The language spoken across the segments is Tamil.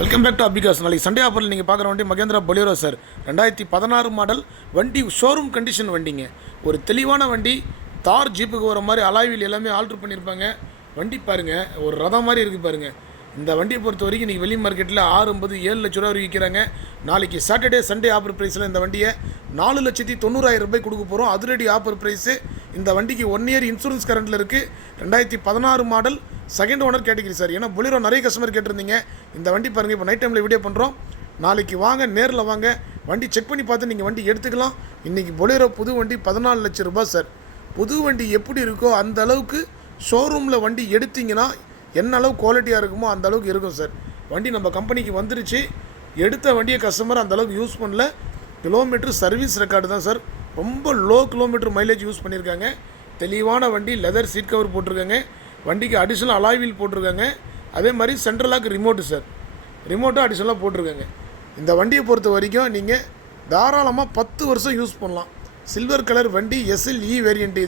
Welcome back to அபிகாஸ். நாளைக்கு சண்டே ஆஃபரில் நீங்கள் பார்க்குற வண்டி மகேந்திரா பொலிரோ சார். 2016 மாடல் வண்டி, ஷோரூம் கண்டிஷன் வண்டிங்க. ஒரு தெளிவான வண்டி. தார் ஜீப்புக்கு வர மாதிரி அலாய்வில் எல்லாமே ஆல்ட்ரு பண்ணியிருப்பாங்க. வண்டி பாருங்கள், ஒரு ரதம் மாதிரி இருக்குது பாருங்கள். இந்த வண்டியை பொறுத்த வரைக்கும் இன்றைக்கி வெளி மார்க்கெட்டில் 6-7 லட்ச ரூபா வரைக்கும் விற்கிறாங்க. நாளைக்கு சாட்டர்டே சண்டே ஆஃபர் ப்ரைஸில் இந்த வண்டியை 4,90,000 ரூபாய் கொடுக்க போகிறோம். அதிரடி ஆஃபர் ப்ரைஸு. இந்த வண்டிக்கு 1 இயர் இன்சூரன்ஸ் கரண்டில் இருக்குது. 2016 model, second owner category sir. ஏன்னா பொலிரோ நிறைய கஸ்டமர் கேட்டிருந்தீங்க. இந்த வண்டி பாருங்கள், இப்போ நைட் டைமில் வீடியோ பண்ணுறோம். நாளைக்கு வாங்க, நேரில் வாங்க, வண்டி செக் பண்ணி பார்த்து நீங்கள் வண்டி எடுத்துக்கலாம். இன்றைக்கி பொலிரோ புது வண்டி 14 லட்ச ரூபாய் சார். புது வண்டி எப்படி இருக்கோ அந்த அளவுக்கு ஷோரூமில் வண்டி எடுத்திங்கன்னா என்ன அளவு குவாலிட்டியாக இருக்குமோ அந்த அளவுக்கு இருக்கும் சார். வண்டி நம்ம கம்பெனிக்கு வந்துருச்சு. எடுத்த வண்டியை கஸ்டமர் அந்த அளவுக்கு யூஸ் பண்ணல. கிலோமீட்டர் சர்வீஸ் ரெக்கார்டு தான் சார். ரொம்ப லோ கிலோமீட்டர் மைலேஜ் யூஸ் பண்ணியிருக்காங்க. தெளிவான வண்டி. லெதர் சீட் கவர் போட்டிருக்காங்க. வண்டிக்கு அடிஷ்னல் அலாய் வீல் போட்டிருக்காங்க. அதே மாதிரி சென்ட்ரலாக ரிமோட்டு சார். ரிமோட்டும் அடிஷ்னலாக போட்டிருக்காங்க. இந்த வண்டியை பொறுத்த வரைக்கும் நீங்கள் தாராளமாக 10 வருஷம் யூஸ் பண்ணலாம். சில்வர் கலர் வண்டி, SLE வேரியண்ட்.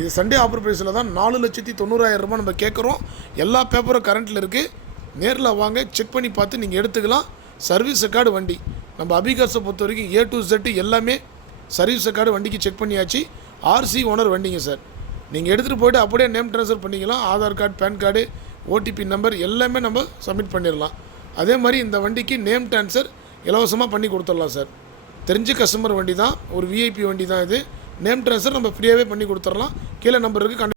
இது சண்டே ஆஃபர் ப்ரைஸில் தான் 4,90,000 ரூபாய் நம்ம கேட்குறோம். எல்லா பேப்பரும் கரண்ட்டில் இருக்குது. நேரில் வாங்க, செக் பண்ணி பார்த்து நீங்கள் எடுத்துக்கலாம். சர்வீஸ் ரெக்கார்டு வண்டி. நம்ம அபிகாஸை பொறுத்த வரைக்கும் A to Z எல்லாமே சர்வீஸ் ரெக்கார்டு வண்டிக்கு செக் பண்ணியாச்சு. RC ஓனர் வண்டிங்க சார். நீங்கள் எடுத்துகிட்டு போய்ட்டு அப்படியே நேம் ட்ரான்ஸ்ஃபர் பண்ணிக்கலாம். Aadhaar card, pan card, OTP number எல்லாமே நம்ம சப்மிட் பண்ணிடலாம். அதே மாதிரி இந்த வண்டிக்கு நேம் ட்ரான்ஸ்ஃபர் இலவசமாக பண்ணி கொடுத்துடலாம் சார். தெரிஞ்ச கஸ்டமர் வண்டி தான், ஒரு VIP வண்டி தான் இது. நேம் ட்ரான்ஸ்ஃபர் நம்ம ஃப்ரீயாகவே பண்ணி கொடுத்துடலாம். கீழே நம்பர் இருக்குது.